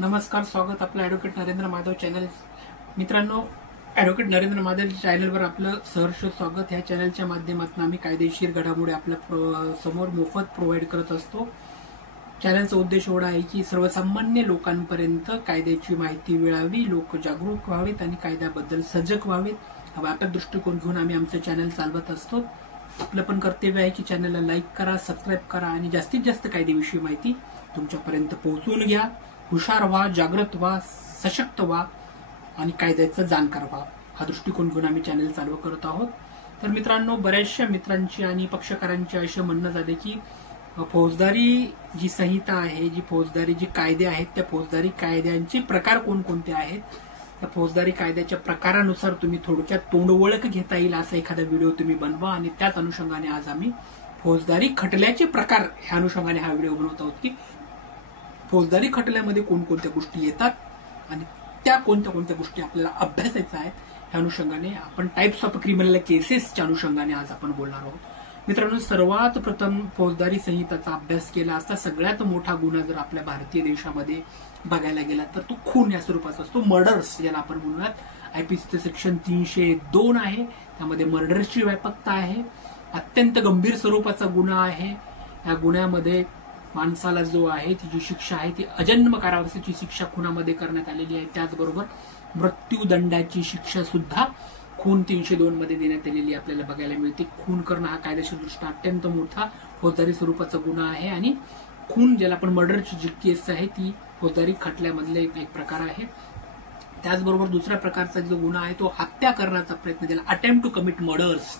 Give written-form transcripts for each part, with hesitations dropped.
नमस्कार, स्वागत आपलं ॲडव्होकेट नरेंद्र माधव चॅनल. मित्रांनो, ॲडव्होकेट नरेंद्र माधव चॅनलवर आपलं सहर्ष स्वागत. ह्या चॅनलच्या माध्यमातून आम्ही कायदेशीर घडामोडी आपल्या समोर मोफत प्रोव्हाइड करत असतो. चॅनलचा उद्देश एवढा आहे की सर्वसामान्य लोकांपर्यंत कायद्याची माहिती मिळावी, लोक जागरूक व्हावेत आणि कायद्याबद्दल सजग व्हावेत. हा व्यापक दृष्टिकोन घेऊन आम्ही आमचं चॅनल चालवत असतो. आपलं पण कर्तव्य आहे की चॅनलला लाईक करा, सबस्क्राईब करा आणि जास्तीत जास्त कायदेविषयी माहिती तुमच्यापर्यंत पोहोचवून घ्या. हुशार व्हा, जागृत व्हा, सशक्त व्हा आणि कायद्याचं जाणकार व्हा. हा दृष्टिकोन घेऊन आम्ही चॅनल चालू करत आहोत. तर मित्रांनो, बऱ्याचशा मित्रांची आणि पक्षकारांची असे म्हणणं झाले की फौजदारी जी संहिता आहे, फौजदारी जी कायदे आहेत, त्या फौजदारी कायद्यांचे प्रकार कोणकोणते आहेत, त्या फौजदारी कायद्याच्या प्रकारानुसार तुम्ही थोडक्यात तोंडवळख घेता येईल असा एखादा व्हिडिओ तुम्ही बनवा. आणि त्याच अनुषंगाने आज आम्ही फौजदारी खटल्याचे प्रकार ह्या अनुषंगाने हा व्हिडिओ बनवत आहोत की फौजदारी खटल्यामध्ये कोणकोणत्या गोष्टी येतात आणि त्या कोणत्या कोणत्या गोष्टी आपल्याला अभ्यासायच्या आहेत. ह्या अनुषंगाने आपण टाइप्स ऑफ क्रिमिनल केसेसच्या अनुषंगाने आज आपण बोलणार आहोत. मित्रांनो, सर्वात प्रथम फौजदारी संहिताचा अभ्यास केला असता सगळ्यात मोठा गुन्हा जर आपल्या भारतीय देशामध्ये बघायला गेला तर तो खून या स्वरूपाचा असतो. मर्डर्स ज्याला आपण म्हणूयात. आयपीसीचं सेक्शन 302 आहे, त्यामध्ये मर्डरची व्यापकता आहे. अत्यंत गंभीर स्वरूपाचा गुन्हा आहे. या गुन्ह्यामध्ये माणसाला जो आहे तिची शिक्षा आहे ती अजन्म कारावासाची शिक्षा खुनामध्ये करण्यात आलेली आहे. त्याचबरोबर मृत्यूदंडाची शिक्षा सुद्धा खून 302 मध्ये देण्यात आलेली आपल्याला बघायला मिळते. खून करणं हा कायदेशीरदृष्ट्या अत्यंत मोठा फौजदारी स्वरूपाचा गुन्हा आहे आणि खून ज्याला आपण मर्डरची जी केस आहे ती फौजदारी खटल्यामधले एक प्रकार आहे. त्याचबरोबर दुसऱ्या प्रकारचा जो गुन्हा आहे तो हत्या करण्याचा प्रयत्न, ज्याला अटेम्प्ट टू कमिट मर्डर्स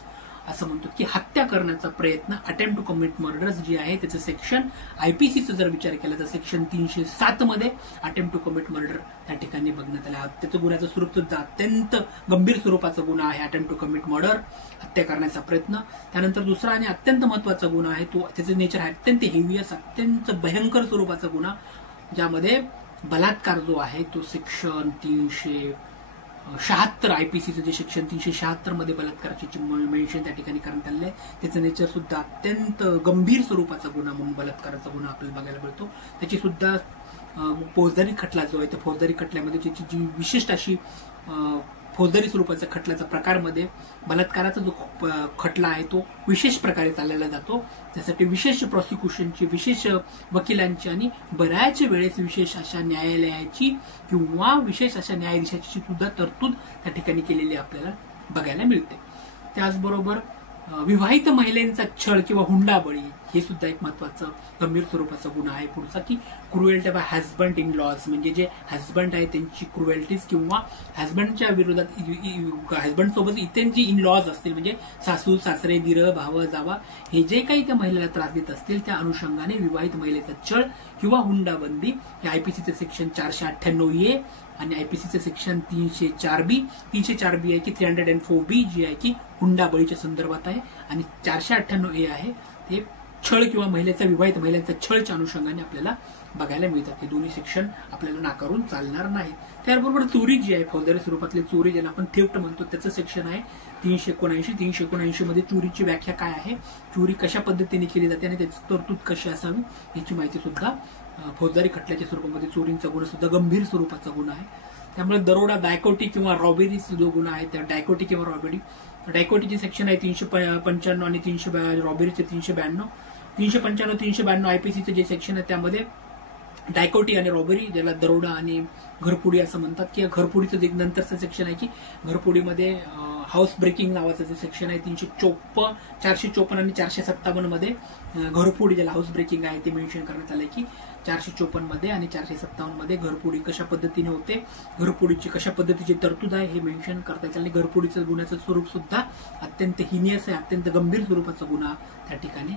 असं म्हणतो की हत्या करण्याचा प्रयत्न, अटेम्प्ट टू कमिट मर्डर्स जी आहे त्याचं सेक्शन आयपीसीचं जर विचार केला तर सेक्शन 307 मध्ये अटेम्प्ट टू कमिट मर्डर त्या ठिकाणी बघण्यात आलं. त्याचं गुन्ह्याचं स्वरूप सुद्धा अत्यंत गंभीर स्वरूपाचा गुन्हा आहे, अटेम्प्ट टू कमिट मर्डर, हत्या करण्याचा प्रयत्न. त्यानंतर दुसरा आणि अत्यंत महत्वाचा गुन्हा आहे तो, त्याचं नेचर आहे अत्यंत हेवियस, अत्यंत भयंकर स्वरूपाचा गुन्हा, ज्यामध्ये बलात्कार जो आहे तो सेक्शन 376 आयपीसीचं जे सेक्शन 376 मध्ये बलात्काराची मेन्शन त्या ठिकाणी करण्यात आलेलं आहे. त्याचं नेचर सुद्धा अत्यंत गंभीर स्वरूपाचा गुन्हा म्हणून बलात्काराचा गुन्हा आपल्याला बघायला मिळतो. त्याची सुद्धा फौजदारी खटला जो आहे त्या फौजदारी खटल्यामध्ये त्याची जी विशिष्ट अशी फौजदारी स्वरूपाच्या खटल्याचा प्रकारमध्ये बलात्काराचा जो खटला आहे तो विशेष प्रकारे चालवला जातो. त्यासाठी विशेष प्रॉसिक्युशनची, विशेष वकिलांची आणि बऱ्याच वेळेस विशेष अशा न्यायालयाची किंवा विशेष अशा न्यायाधीशाची सुद्धा तरतूद त्या ठिकाणी केलेली आपल्याला बघायला मिळते. त्याचबरोबर विवाहित महिलांचा छळ किंवा हुंडाबळी हे सुद्धा एक महत्वाचं गंभीर स्वरूपाचा गुन्हा आहे. पुढचा की cruelty by husband in laws, म्हणजे जे हजबंड आहे त्यांची क्रुएल्टीज किंवा हजबंडच्या विरोधात, हजबंड सोबत इतर जी इन लॉज असतील म्हणजे सासू सासरे, दीर, भाव, जावा हे जे काही त्या महिलेला त्रास देत असतील त्या अनुषंगाने विवाहित महिलेचा छळ किंवा हुंडाबंदी हे आयपीसीचे सेक्शन 498A आणि आयपीसीचे सेक्शन 304B. 304B आहे की 304B जी आहे की हुंडाबळीच्या संदर्भात आहे आणि 498A आहे ते छळ किंवा विवाहित महिलांचा छळच्या अनुषंगाने आपल्याला बघायला मिळतात. हे दोन्ही सेक्शन आपल्याला नाकारून चालणार नाही. त्याबरोबर चोरी जी आहे, फौजदारी स्वरूपातली चोरी ज्याला आपण थेफ्ट म्हणतो, त्याचं सेक्शन आहे 379. 379 मध्ये चोरीची व्याख्या काय आहे, चोरी कशा पद्धतीने केली जाते आणि त्याची तरतूद कशी असावी याची माहिती सुद्धा फौजदारी खटल्याच्या स्वरूपामध्ये. चोरीचा गुन्हा सुद्धा गंभीर स्वरूपाचा गुन्हा आहे. त्यामुळे दरोडा, डायकोटी किंवा रॉबेरी जो गुन्हा आहे त्या डायकोटी किंवा रॉबेरी, डायकोटीचे सेक्शन आहे 355 आणि 300, रॉबेरीचे 392. 355, 392 आयपीसीचे जे सेक्शन आहे त्यामध्ये डायकोटी आणि रॉबेरी, ज्याला दरोडा आणि घरफोडी असं म्हणतात, की घरफोडीचं जे नंतरचं सेक्शन आहे की घरफोडीमध्ये हाऊस ब्रेकिंग नावाचं जे सेक्शन आहे 454 आणि 457 मध्ये घरफोडी ज्याला हाऊस ब्रेकिंग आहे ते मेन्शन करण्यात आलंय की 454 मध्ये आणि 457 मध्ये घरफोडी कशा पद्धतीने होते, घरफोडीची कशा पद्धतीची तरतूद आहे हे मेन्शन करता येतं. आणि घरफोडीचं गुन्ह्याचं स्वरूप सुद्धा अत्यंत हिनियस आहे, अत्यंत गंभीर स्वरूपाचा गुन्हा त्या ठिकाणी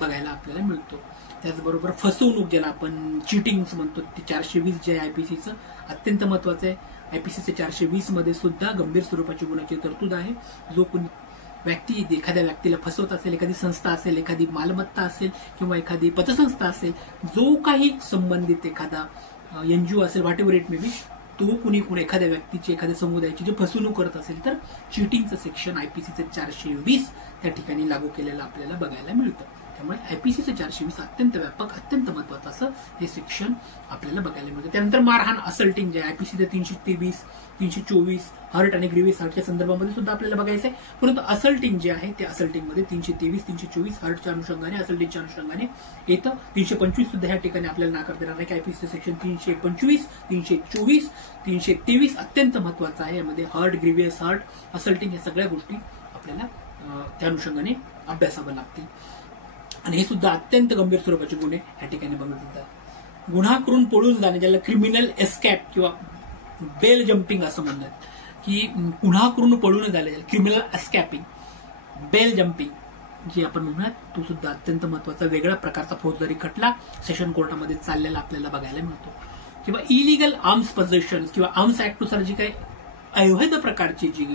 बघायला आपल्याला मिळतो. त्याचबरोबर फसवणूक ज्याला आपण चिटिंग म्हणतो ते 420 जे आहे आयपीसीचं अत्यंत महत्वाचं आहे. आयपीसीचे 420 मध्ये सुद्धा गंभीर स्वरूपाची गुन्ह्याची तरतूद आहे. जो कोणी व्यक्ती एखाद्या व्यक्तीला फसवत असेल, एखादी संस्था असेल, एखादी मालमत्ता असेल किंवा एखादी पतसंस्था असेल, जो काही संबंधित एखादा एनजीओ असेल, what ever it may be, तो कुणी एखाद्या व्यक्तीची, एखाद्या समुदायाची जे फसवणूक करत असेल तर चिटिंगचं सेक्शन आयपीसीचे 420 त्या ठिकाणी लागू केलेलं आपल्याला बघायला मिळतं. त्यामुळे आयपीसीचं 420 अत्यंत व्यापक, अत्यंत महत्वाचं असं हे सेक्शन आपल्याला बघायला मिळतं. त्यानंतर मारहाण, असल्टिंग जे आयपीसीचं 323, 324 हर्ट आणि ग्रीव्हियस हर्टच्या संदर्भामध्ये सुद्धा आपल्याला बघायचं आहे. परंतु असल्टिंग जे आहे ते असल्टिंगमध्ये 323, 324 हर्टच्या अनुषंगाने, असल्टिंगच्या अनुषंगाने येतं. 325 सुद्धा ह्या ठिकाणी आपल्याला नाकारता येणार नाही की आयपीसीचं सेक्शन 325, 324, 323 अत्यंत महत्वाचं आहे. यामध्ये हर्ट, ग्रीव्हियस हर्ट, असल्टिंग या सगळ्या गोष्टी आपल्याला त्या अनुषंगाने अभ्यासावं लागतील. आणि हे सुद्धा अत्यंत गंभीर स्वरूपाचे गुन्हे या ठिकाणी बघण्यात येतात. गुन्हा करून पळून जाणे, ज्याला क्रिमिनल एस्कॅप किंवा बेल जम्पिंग असं म्हणतात, की गुन्हा करून पळून झाले, क्रिमिनल एस्कॅपिंग, बेल जम्पिंग जे आपण म्हणूयात, तो सुद्धा अत्यंत महत्वाचा वेगळ्या प्रकारचा फौजदारी खटला सेशन कोर्टामध्ये चाललेला आपल्याला बघायला मिळतो. किंवा इलिगल आर्म्स पोझेशन किंवा आर्म्स ऍक्ट नुसार जी काही अवैध प्रकारची जी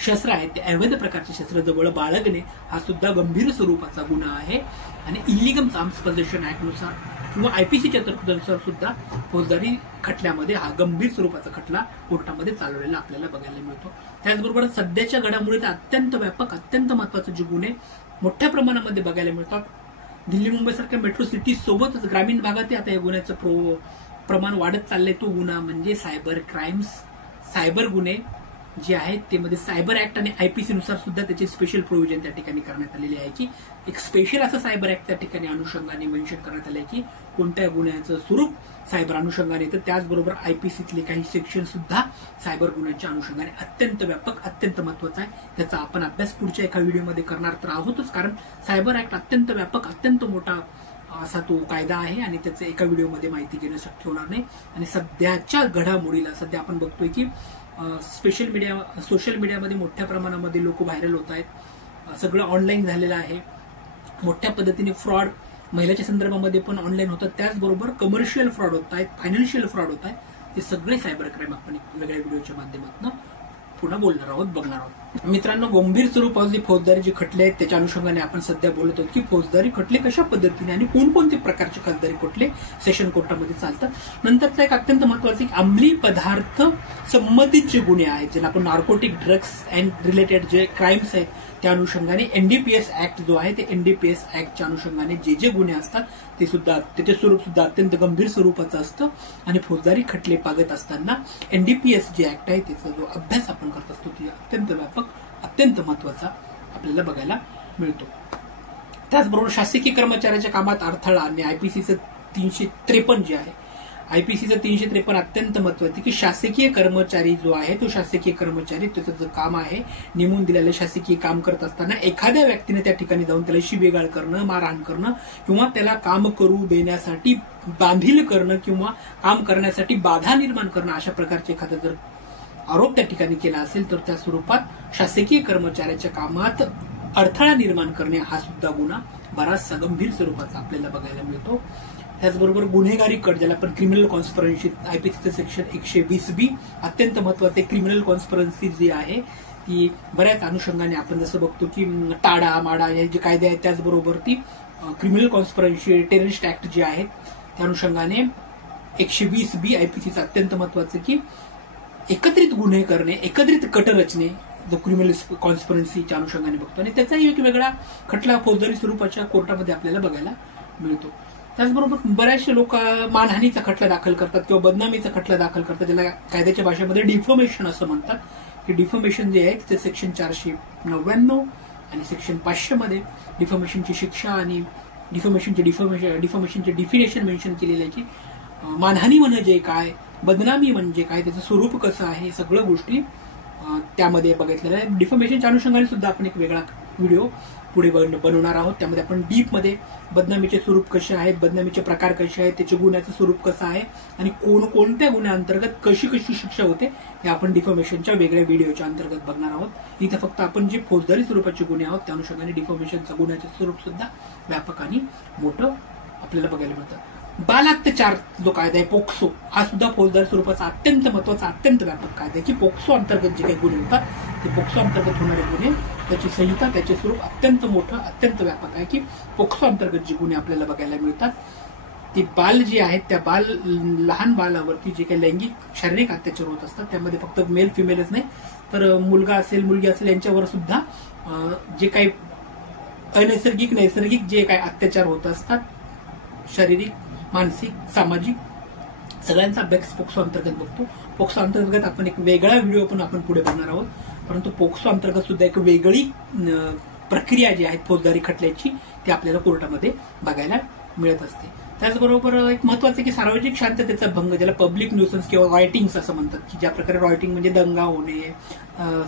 शस्त्र आहेत ते अवैध प्रकारचे शस्त्र जवळ बाळगणे हा सुद्धा गंभीर स्वरूपाचा गुन्हा आहे. आणि इलिगल आर्म्स पोझेशन ऍक्ट नुसार किंवा आयपीसीच्या तरतुदीनुसार सुद्धा फौजदारी खटल्यामध्ये हा गंभीर स्वरूपाचा खटला कोर्टामध्ये चालवलेला आपल्याला बघायला मिळतो. त्याचबरोबर सध्याच्या घडामोडीत अत्यंत व्यापक, अत्यंत महत्वाचे जे गुन्हे मोठ्या प्रमाणामध्ये बघायला मिळतात. दिल्ली मुंबई सारख्या मेट्रो सिटी सोबतच ग्रामीण भागातही आता या गुन्ह्याचं प्रमाण वाढत चाललंय. तो गुन्हा म्हणजे सायबर क्राईम्स, सायबर गुन्हे जे आहेत ते मध्ये सायबर ऍक्ट आणि आयपीसी नुसार सुद्धा त्याची स्पेशल प्रोव्हिजन त्या ठिकाणी करण्यात आलेली आहे की एक स्पेशल असं सायबर ऍक्ट त्या ठिकाणी अनुषंगाने मेन्शन करण्यात आलंय की कोणत्या गुन्ह्याचं स्वरूप सायबर अनुषंगाने येतं. त्याचबरोबर आयपीसीतले काही सेक्शन सुद्धा सायबर गुन्ह्यांच्या अनुषंगाने अत्यंत व्यापक, अत्यंत महत्वाचा आहे. त्याचा आपण अभ्यास पुढच्या एका व्हिडिओमध्ये करणार तर आहोतच, कारण सायबर ऍक्ट अत्यंत व्यापक, अत्यंत मोठा असा तो कायदा आहे आणि त्याचं एका व्हिडिओमध्ये माहिती घेणं शक्य होणार नाही. आणि सध्याच्या घडामोडीला सध्या आपण बघतोय की सोशल मीडियामध्ये मोठ्या प्रमाणामध्ये लोक व्हायरल होत आहेत. सगळं ऑनलाईन झालेलं आहे. मोठ्या पद्धतीने फ्रॉड महिलाच्या संदर्भामध्ये पण ऑनलाईन होतात. त्याचबरोबर कमर्शियल फ्रॉड होत आहेत, फायनान्शियल फ्रॉड होत आहेत. हे सगळे सायबर क्राईम आपण वेगळ्या व्हिडिओच्या माध्यमातून पुन्हा बोलणार आहोत, बघणार आहोत. मित्रांनो, गंभीर स्वरूपाचे फौजदारी जे खटले आहेत त्याच्या अनुषंगाने आपण सध्या बोलत आहोत की फौजदारी खटले कशा पद्धतीने आणि कोणकोणते प्रकारचे फौजदारी खटले सेशन कोर्टामध्ये चालतात. नंतरचा एक अत्यंत महत्वाचा अंमली पदार्थ संबंधित जे गुन्हे आहेत, ज्याला आपण नार्कोटिक ड्रग्स अँड रिलेटेड जे क्राईम्स आहेत त्या अनुषंगाने एनडीपीएस ऍक्ट जो आहे ते एनडीपीएस ऍक्टच्या अनुषंगाने जे गुन्हे असतात ते सुद्धा, त्याचे स्वरूप सुद्धा अत्यंत गंभीर स्वरूपाचं असतं. आणि फौजदारी खटले पागत असताना एनडीपीएस जे ऍक्ट आहे त्याचा जो अभ्यास आपण करत असतो ते अत्यंत व्यापक, अत्यंत महत्वाचा आपल्याला बघायला मिळतो. त्याचबरोबर शासकीय कर्मचाऱ्याच्या कामात अडथळा आणि आयपीसीचं 353 जे आहे, आयपीसीचं 353 अत्यंत महत्वाचं की शासकीय कर्मचारी जो आहे तो शासकीय कर्मचारी त्याचं जे काम आहे नेमून दिलेलं शासकीय काम करत असताना एखाद्या व्यक्तीने त्या ठिकाणी जाऊन त्याला शिवीगाळ करणं, मारहाण करणं किंवा त्याला काम करू देण्यासाठी बांधील करणं किंवा काम करण्यासाठी बाधा निर्माण करणं अशा प्रकारचे एखादा जर आरोप त्या ठिकाणी केला असेल तर त्या स्वरूपात शासकीय कर्मचाऱ्याच्या कामात अडथळा निर्माण करणे हा सुद्धा गुन्हा बराचसा गंभीर स्वरूपाचा आपल्याला बघायला मिळतो. त्याचबरोबर गुन्हेगारी कट, ज्याला आपण क्रिमिनल कॉन्स्पिरन्सी, आयपीसीचं सेक्शन 120B अत्यंत महत्वाचे क्रिमिनल कॉन्स्पिरन्सी जी आहे ती बऱ्याच अनुषंगाने आपण जसं बघतो की टाडा माडा हे जे कायदे आहेत त्याचबरोबर ती क्रिमिनल कॉन्स्पिरन्सी, टेररिस्ट ऍक्ट जे आहेत त्या अनुषंगाने 120B आयपीसीचं अत्यंत महत्वाचं की एकत्रित गुन्हे करणे, एकत्रित कट रचणे जो क्रिमिनल कॉन्स्पिरन्सीच्या अनुषंगाने बघतो. आणि त्याचाही एक वेगळा खटला फौजदारी स्वरूपाच्या कोर्टामध्ये आपल्याला बघायला मिळतो. त्याचबरोबर बऱ्याचशे लोक मानहानीचा खटला दाखल करतात किंवा बदनामीचा खटला दाखल करतात, ज्याला कायद्याच्या भाषेमध्ये डिफॉमेशन असं म्हणतात. की डिफॉमेशन जे आहे ते सेक्शन 499 आणि सेक्शन 500 मध्ये डिफॉमेशनची शिक्षा आणि डिफॉमेशनचे डिफिनेशन मेन्शन केलेलं आहे की मानहानी म्हणजे काय, बदनामी म्हणजे काय, त्याचं स्वरूप कसं आहे, हे सगळं गोष्टी त्यामध्ये बघितलेलं आहे. डिफॉमेशनच्या अनुषंगाने सुद्धा आपण एक वेगळा व्हिडिओ पुढे बनवणार आहोत. त्यामध्ये आपण डीपमध्ये बदनामीचे स्वरूप कसे आहेत, बदनामीचे प्रकार कसे आहेत, त्याचे गुन्ह्याचं स्वरूप कसं आहे आणि कोणकोणत्या गुन्ह्याअंतर्गत कशी कशी शिक्षा होते हे आपण डिफॉमेशनच्या वेगळ्या व्हिडिओच्या अंतर्गत बघणार आहोत. इथं फक्त आपण जे फौजदारी स्वरूपाचे गुन्हे आहोत त्या अनुषंगाने डिफॉमेशनचं गुन्ह्याचे स्वरूप सुद्धा व्यापक आणि मोठं आपल्याला बघायला मिळतं. बाल अत्याचार जो कायदा आहे पोक्सो हा सुद्धा फौजदारी स्वरूपाचा अत्यंत महत्वाचा, अत्यंत व्यापक कायदा आहे की पोक्सो अंतर्गत जे काही गुन्हे होतात ते पोक्सो अंतर्गत होणारे गुन्हे, त्याची संहिता, त्याचे स्वरूप अत्यंत मोठं, अत्यंत व्यापक आहे की पोक्सो अंतर्गत जे गुन्हे आपल्याला बघायला मिळतात ते बाल जे आहेत त्या लहान बालावरती जे काही लैंगिक शारीरिक अत्याचार होत असतात त्यामध्ये फक्त मेल फिमेलच नाही तर मुलगा असेल, मुलगी असेल यांच्यावर सुद्धा जे काही अनैसर्गिक नैसर्गिक जे काय अत्याचार होत असतात, शारीरिक, मानसिक, सामाजिक, सगळ्यांचा अभ्यास पोक्सो अंतर्गत बघतो. पोक्सो अंतर्गत आपण एक वेगळा व्हिडिओ पण आपण पुढे बघणार आहोत. परंतु पोक्सो अंतर्गत सुद्धा एक वेगळी प्रक्रिया जी आहे फौजदारी खटल्याची ती आपल्याला कोर्टामध्ये बघायला मिळत असते. त्याचबरोबर एक महत्वाचं की सार्वजनिक शांततेचा भंग, ज्याला पब्लिक न्यूसन्स किंवा रॉयटिंग्स असं म्हणतात, की ज्या प्रकारे रॉयटिंग म्हणजे दंगा होणे,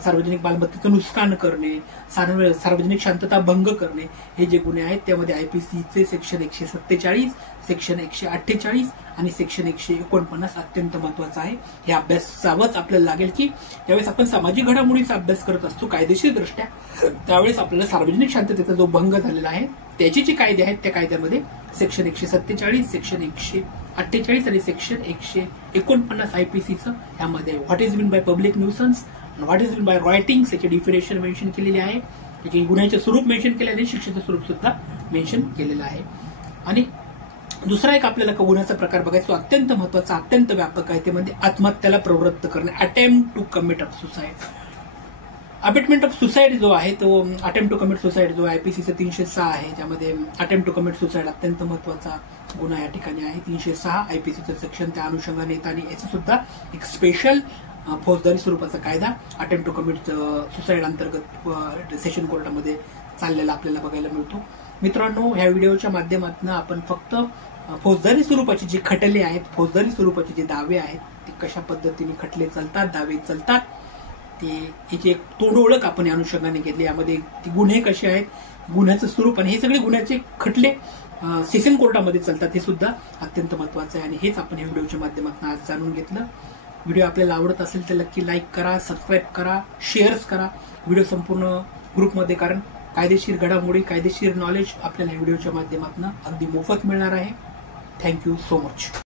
सार्वजनिक मालमत्तेचं नुकसान करणे, सार्वजनिक शांतता भंग करणे, हे जे गुन्हे आहेत त्यामध्ये आयपीसीचे सेक्शन 147, सेक्शन 148 आणि सेक्शन 149 अत्यंत महत्वाचं आहे. हे अभ्यासावंच आपल्याला लागेल की ज्यावेळेस आपण सामाजिक घडामोडीचा अभ्यास करत असतो कायदेशीर दृष्ट्या, त्यावेळेस आपल्याला सार्वजनिक शांततेचा जो भंग झालेला आहे त्याचे जे कायदे आहेत त्या कायद्यामध्ये सेक्शन 147, सेक्शन 148 आणि सेक्शन 149 आयपीसीचं यामध्ये what is mean by public nuisance, what is mean by riotings याची डिफिनेशन मेन्शन केलेली आहे. त्याचे गुन्ह्याचे स्वरूप मेन्शन केलेले आहे, शिक्षेचं स्वरूप सुद्धा मेन्शन केलेलं आहे. आणि दुसरा एक आपल्याला गुन्ह्याचा प्रकार बघायचा, तो अत्यंत महत्वाचा, अत्यंत व्यापक आहे, ते म्हणजे आत्महत्याला प्रवृत्त करणे, attempt to commit of suicide. Abetment of suicide जो आहे तो अटेम्प्ट टू कमिट सुसाईड जो आयपीसीचं 306 आहे, त्यामध्ये अटेम्प्ट टू कमिट सुसाईड अत्यंत महत्वाचा गुन्हा या ठिकाणी आहे. 306 आयपीसीचं सेक्शन त्या अनुषंगाने येतं आणि याचं सुद्धा एक स्पेशल फौजदारी स्वरूपाचा कायदा अटेम्प्ट टू कमिट सुसाईड अंतर्गत सेशन कोर्टामध्ये चाललेला आपल्याला बघायला मिळतो. मित्रांनो, ह्या व्हिडिओच्या माध्यमातून आपण फक्त फौजदारी स्वरूपाचे जे खटले आहेत, फौजदारी स्वरूपाचे जे दावे आहेत, ते कशा पद्धतीने खटले चालतात, दावे चालतात, ते याची एक तोड ओळख आपण या अनुषंगाने घेतली. यामध्ये गुन्हे कसे आहेत, गुन्ह्याचं स्वरूप आणि हे सगळे गुन्ह्याचे खटले सेशन कोर्टामध्ये चालतात, हे सुद्धा अत्यंत महत्वाचं आहे आणि हेच आपण या व्हिडिओच्या माध्यमातून आज जाणून घेतलं. व्हिडिओ आपल्याला आवडत असेल तर नक्की लाईक करा, सबस्क्राईब करा, शेअर्स करा व्हिडिओ संपूर्ण ग्रुपमध्ये, कारण कायदेशीर घडामोडी, कायदेशीर नॉलेज आपल्याला या व्हिडिओच्या माध्यमातून अगदी मोफत मिळणार आहे. Thank you so much.